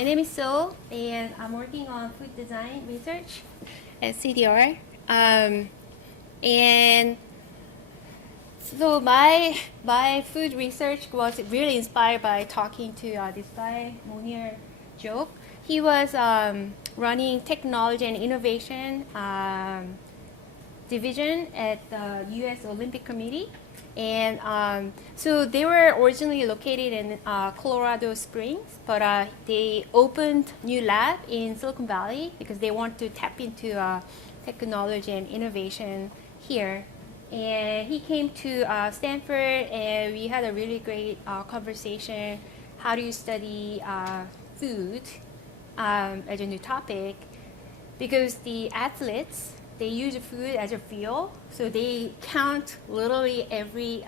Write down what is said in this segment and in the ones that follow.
My name is Sil, and I'm working on food design research at CDR. And so my food research was really inspired by talking to this guy, Monir Job. He was running technology and innovation division at the U.S. Olympic Committee. And so they were originally located in Colorado Springs, but they opened new lab in Silicon Valley because they want to tap into technology and innovation here. And he came to Stanford, and we had a really great conversation. How do you study food as a new topic? Because the athletes, they use food as a fuel, so they count literally every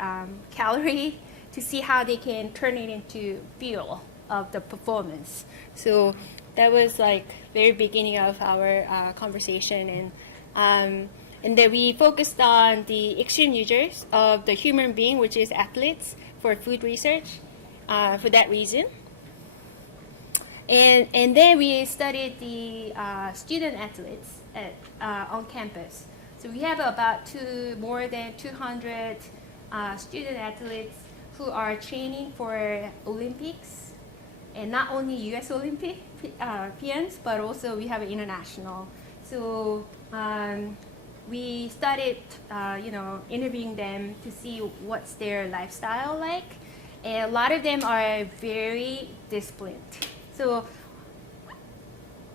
calorie to see how they can turn it into fuel of the performance. So that was like very beginning of our conversation, and then we focused on the extreme users of the human being, which is athletes, for food research for that reason. And then we studied the student athletes on campus. So we have about more than 200 student athletes who are training for Olympics, and not only U.S. Olympians, but also we have international. So we started, interviewing them to see what's their lifestyle like, and a lot of them are very disciplined. So,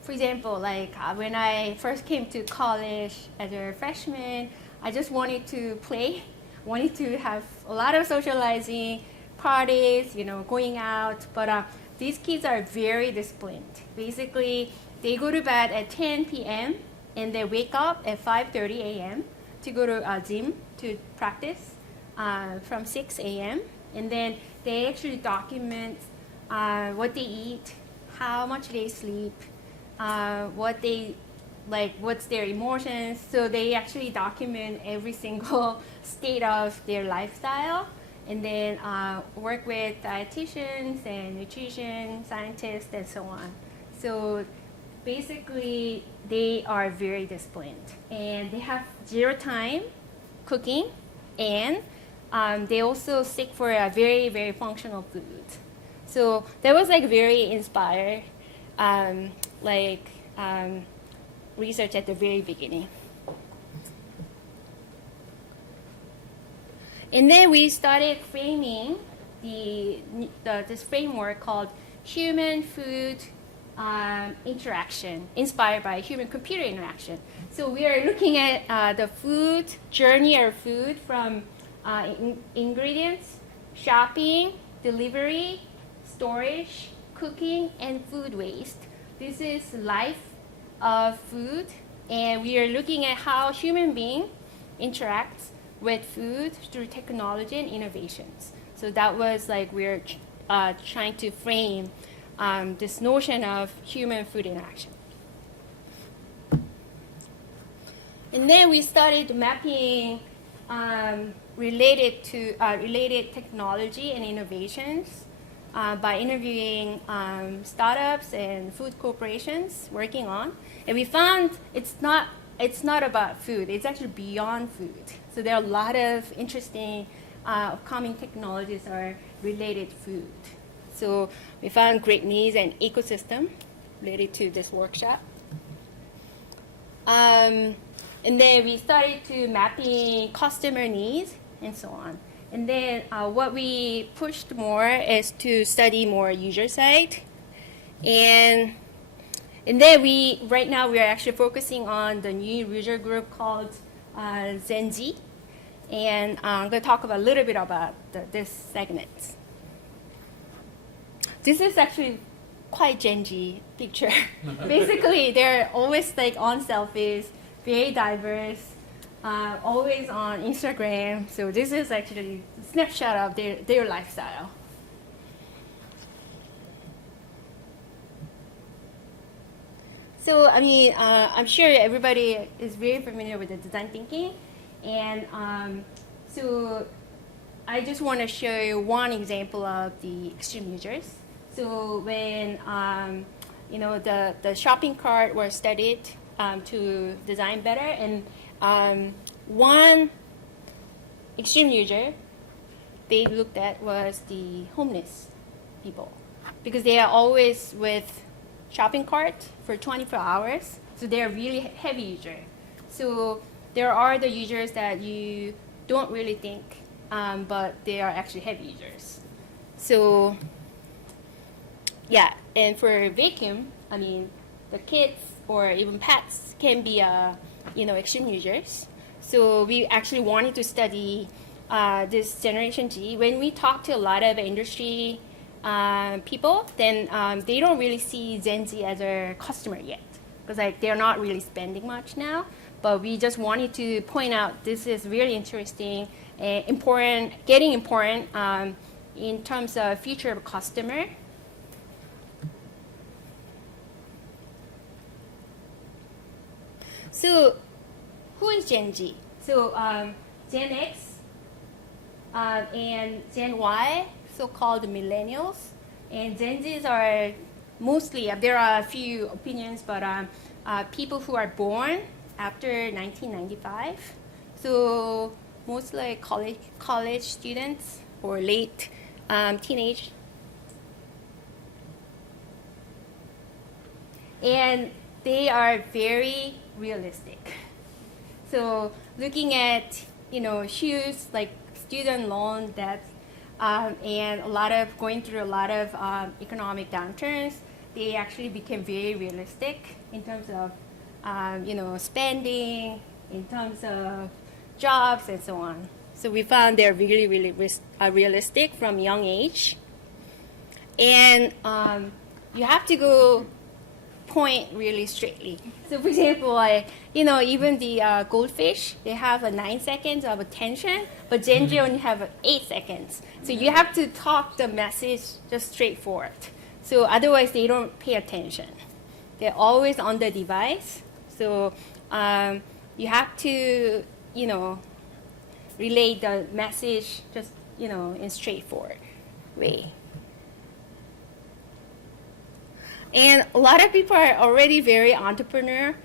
for example, like when I first came to college as a freshman, I just wanted to play, wanted to have a lot of socializing, parties, going out. But these kids are very disciplined. Basically, they go to bed at 10 p.m. and they wake up at 5:30 a.m. to go to a gym to practice from 6 a.m. And then they actually document what they eat, how much they sleep, what they like, what's their emotions. So they actually document every single state of their lifestyle, and then work with dietitians and nutrition scientists and so on. So basically, they are very disciplined, and they have zero time cooking, and they also seek for a very, very functional food. So that was like very inspired, research at the very beginning. And then we started framing this framework called human food interaction, inspired by human-computer interaction. So we are looking at the food journey of food from ingredients, shopping, delivery, storage, cooking, and food waste. This is life of food, and we are looking at how human being interacts with food through technology and innovations. So that was like we're trying to frame this notion of human-food interaction. And then we started mapping related technology and innovations by interviewing startups and food corporations working on, and we found it's not about food. It's actually beyond food. So there are a lot of interesting upcoming technologies are related to food. So we found great needs and ecosystem related to this workshop. And then we started to mapping customer needs and so on. And then what we pushed more is to study more user side. And then right now we are actually focusing on the new user group called Gen Z. And I'm going to talk a little bit about this segment. This is actually quite Gen Z picture. Basically, they're always like on selfies, very diverse, always on Instagram. So this is actually a snapshot of their lifestyle. So I'm sure everybody is very familiar with the design thinking, and so I just want to show you one example of the extreme users. So when the shopping cart was studied to design better. And one extreme user they looked at was the homeless people, because they are always with shopping cart for 24 hours. So they're really heavy user. So there are the users that you don't really think, but they are actually heavy users. So yeah, and for vacuum, I mean, the kids or even pets can be extreme users. So we actually wanted to study this Generation G. When we talk to a lot of industry people, then they don't really see Gen Z as a customer yet, because they're not really spending much now. But we just wanted to point out this is really interesting and important, getting important in terms of future of customer. So who is Gen Z? So Gen X and Gen Y, so-called Millennials, and Gen Zs are mostly, there are a few opinions, but people who are born after 1995. So mostly college students or late teenage. And they are very realistic. So looking at shoes like student loan debt and going through a lot of economic downturns, they actually became very realistic in terms of spending, in terms of jobs and so on. So we found they're really, really realistic from young age. And you have to go point really straightly. So for example, even the goldfish, they have 9 seconds of attention, but Gen Z only have 8 seconds. So you have to talk the message just straightforward. So otherwise they don't pay attention. They're always on the device. So you have to, relay the message just, in straightforward way. And a lot of people are already very entrepreneur.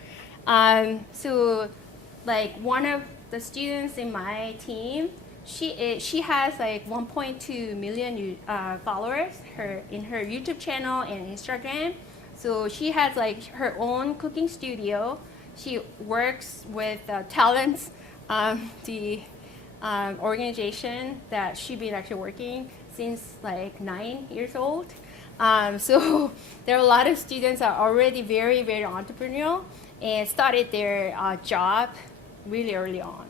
So like one of the students in my team, she has like 1.2 million followers in her YouTube channel and Instagram. So she has like her own cooking studio. She works with Talents, the organization that she's been actually working since like 9 years old. So there are a lot of students that are already very, very entrepreneurial and started their job really early on.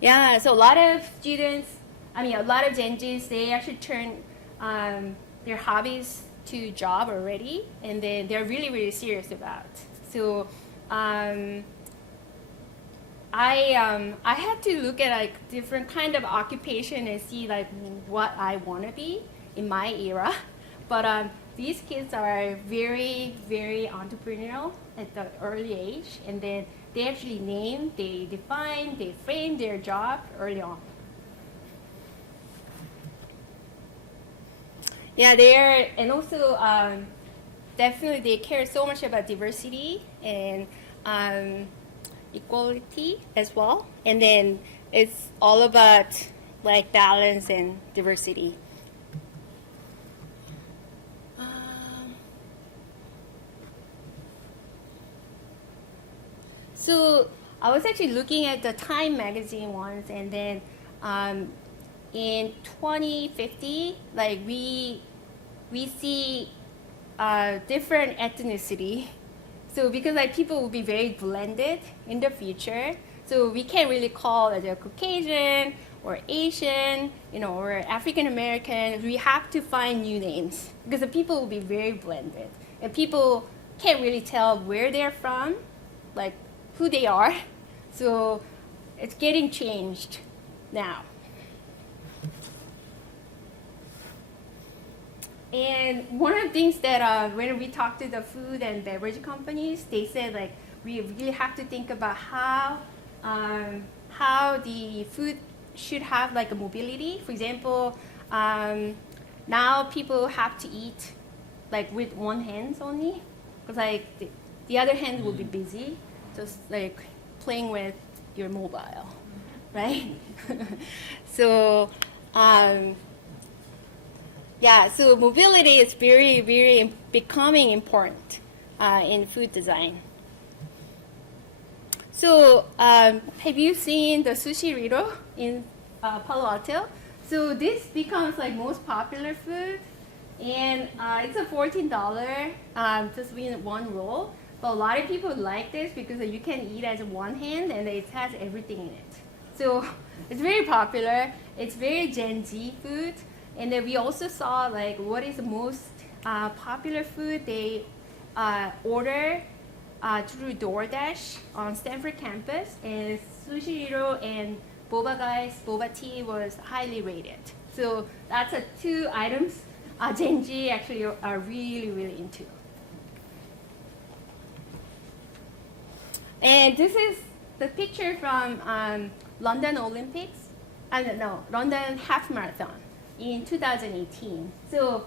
Yeah, so a lot of students, a lot of Gen Zs, they actually turn their hobbies to job already, and then they're really, really serious about. So I had to look at like different kind of occupation and see like what I want to be in my era. But these kids are very, very entrepreneurial at the early age, and then they actually name, they define, they frame their job early on. Yeah, and also definitely they care so much about diversity and equality as well. And then it's all about like balance and diversity. So I was actually looking at the Time magazine once, and then in 2050, like we see different ethnicity. So because like people will be very blended in the future, so we can't really call it a Caucasian or Asian, or African American. We have to find new names because the people will be very blended, and people can't really tell where they're from, like who they are. So it's getting changed now. And one of the things that when we talk to the food and beverage companies, they said like we really have to think about how the food should have like a mobility. For example, now people have to eat like with one hand only, because like the other hand will be busy, just like playing with your mobile, right? So so mobility is very, very becoming important in food design. So have you seen the sushi riro in Palo Alto? So this becomes like most popular food, and it's a $14 just in one roll. But a lot of people like this because you can eat as one hand and it has everything in it. So it's very popular. It's very Gen Z food. And then we also saw like what is the most popular food they order through DoorDash on Stanford campus, and sushi-riro and boba tea was highly rated. So that's two items Gen Z actually are really, really into. And this is the picture from London Olympics, London Half Marathon in 2018. So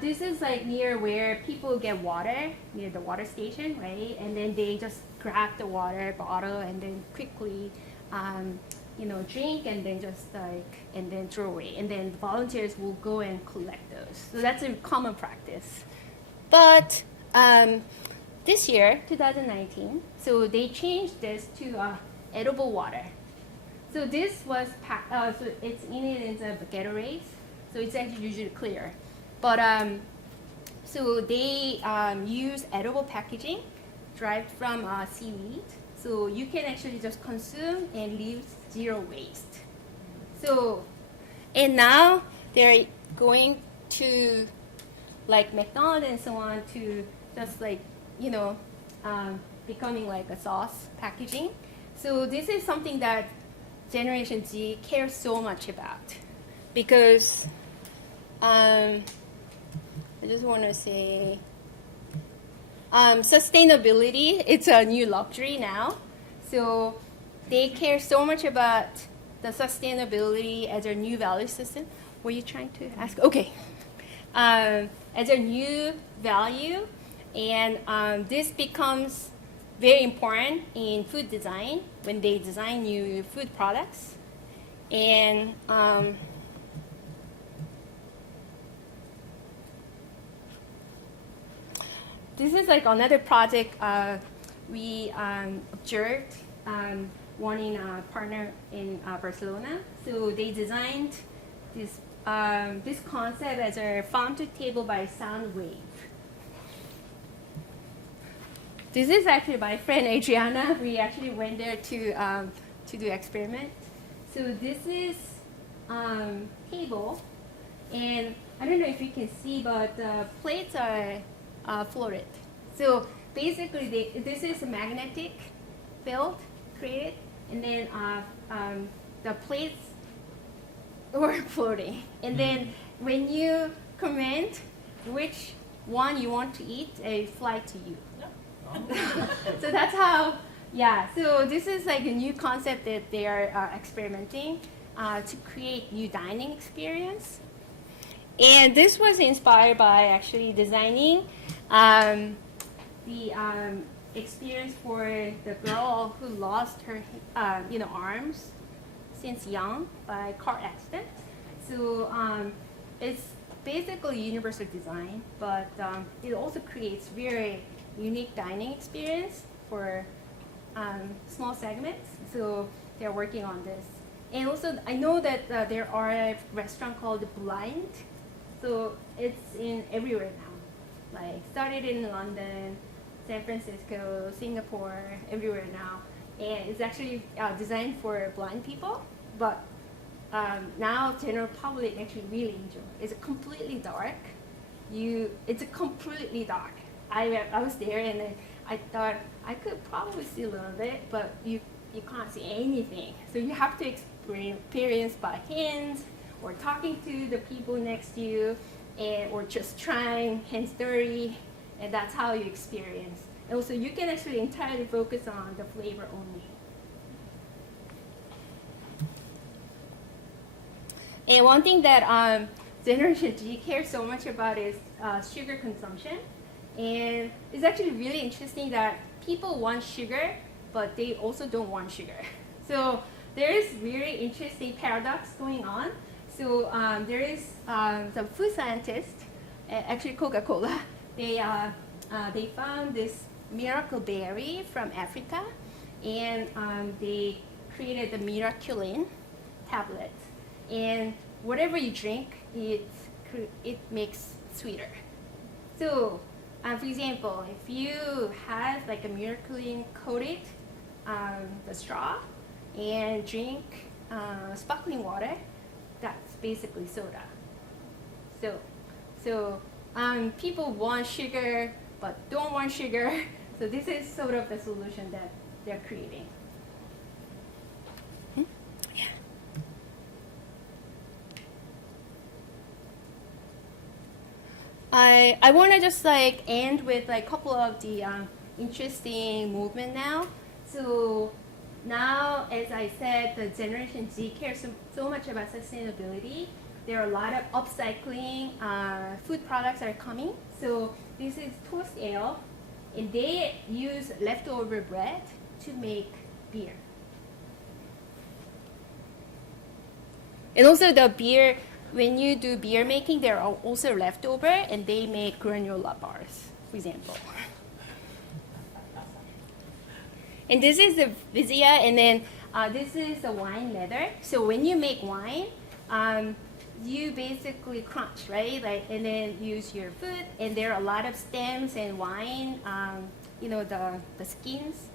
this is like near where people get water, near the water station, right? And then they just grab the water bottle and then quickly, drink and then just and then throw away. And then volunteers will go and collect those. So that's a common practice. But this year, 2019, so they changed this to edible water. So this was so it's in it is a Gatorade, so it's actually usually clear. But so they use edible packaging derived from seaweed, so you can actually just consume and leave zero waste. So, and now they're going to like McDonald's and so on to just like becoming like a sauce packaging. So this is something that Generation Z cares so much about, because I just want to say sustainability, it's a new luxury now. So they care so much about the sustainability as a new value system. Were you trying to ask? Okay. As a new value, and this becomes very important in food design when they design new food products. And this is like another project we observed, one in a partner in Barcelona. So they designed this concept as a fountain table by sound wave. This is actually my friend Adriana. We actually went there to do experiment. So this is table, and I don't know if you can see, but the plates are floated. So basically, this is a magnetic field created, and then the plates were floating. And then when you comment which one you want to eat, they fly to you. So that's how, so this is like a new concept that they are experimenting to create new dining experience. And this was inspired by actually designing the experience for the girl who lost her arms since young by car accident. So it's basically universal design, but it also creates very unique dining experience for small segments. So they're working on this. And also, I know that there are a restaurant called Blind. So it's in everywhere now. Like started in London, San Francisco, Singapore, everywhere now. And it's actually designed for blind people, but now general public actually really enjoy it. It's completely dark. It's completely dark. I was there and I thought I could probably see a little bit, but you can't see anything. So you have to experience by hands or talking to the people next to you, or just trying hands dirty, and that's how you experience. And also you can actually entirely focus on the flavor only. And one thing that Generation G cares so much about is sugar consumption. And it's actually really interesting that people want sugar, but they also don't want sugar. So there is really interesting paradox going on. So there is some food scientist, actually Coca-Cola, they found this miracle berry from Africa, and they created the Miraculin Tablet. And whatever you drink, it makes sweeter. So, for example, if you have like a Miraculin coated the straw and drink sparkling water, that's basically soda. So people want sugar but don't want sugar. So this is sort of the solution that they're creating. Yeah. I want to just like end with like a couple of the interesting movement now. So now, as I said, the Generation Z cares so much about sustainability. There are a lot of upcycling food products that are coming. So this is Toast Ale, and they use leftover bread to make beer. And also the beer, when you do beer making, there are also leftover, and they make granola bars, for example. And this is the Vizia, and then this is the wine leather. So when you make wine, you basically crunch, right? Like, and then use your foot, and there are a lot of stems and wine, the skins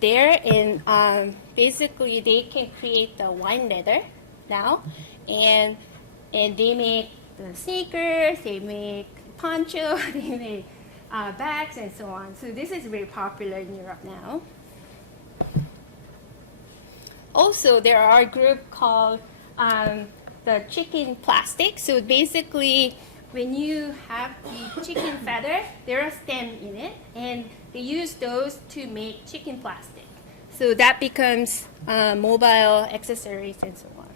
there, and basically they can create the wine leather now, and they make the sneakers, they make poncho, they make bags and so on. So this is very popular in Europe now. Also, there are a group called the chicken plastic. So basically, when you have the chicken feather, there are stems in it, and they use those to make chicken plastic. So that becomes mobile accessories and so on.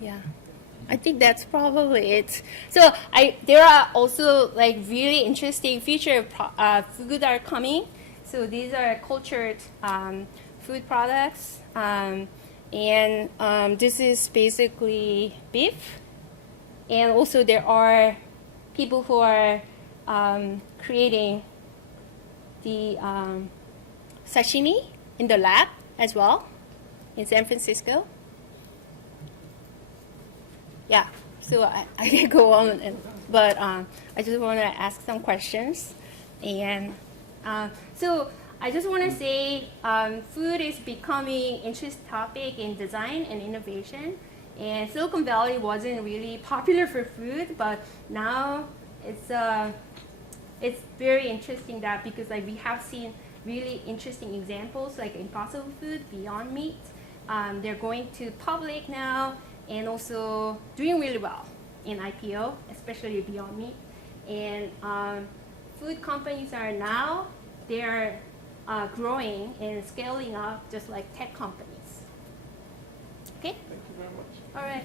Yeah. I think that's probably it. So there are also like really interesting future food that are coming. So these are cultured food products, and this is basically beef. And also there are people who are creating the sashimi in the lab as well in San Francisco. Yeah, so I can go on, but I just want to ask some questions. And so I just want to say food is becoming interesting topic in design and innovation. And Silicon Valley wasn't really popular for food, but now it's very interesting that because like we have seen really interesting examples like Impossible Food, Beyond Meat. They're going to public now, and also doing really well in IPO, especially Beyond Meat. And food companies are now, they're growing and scaling up just like tech companies. Okay? Thank you very much. All right.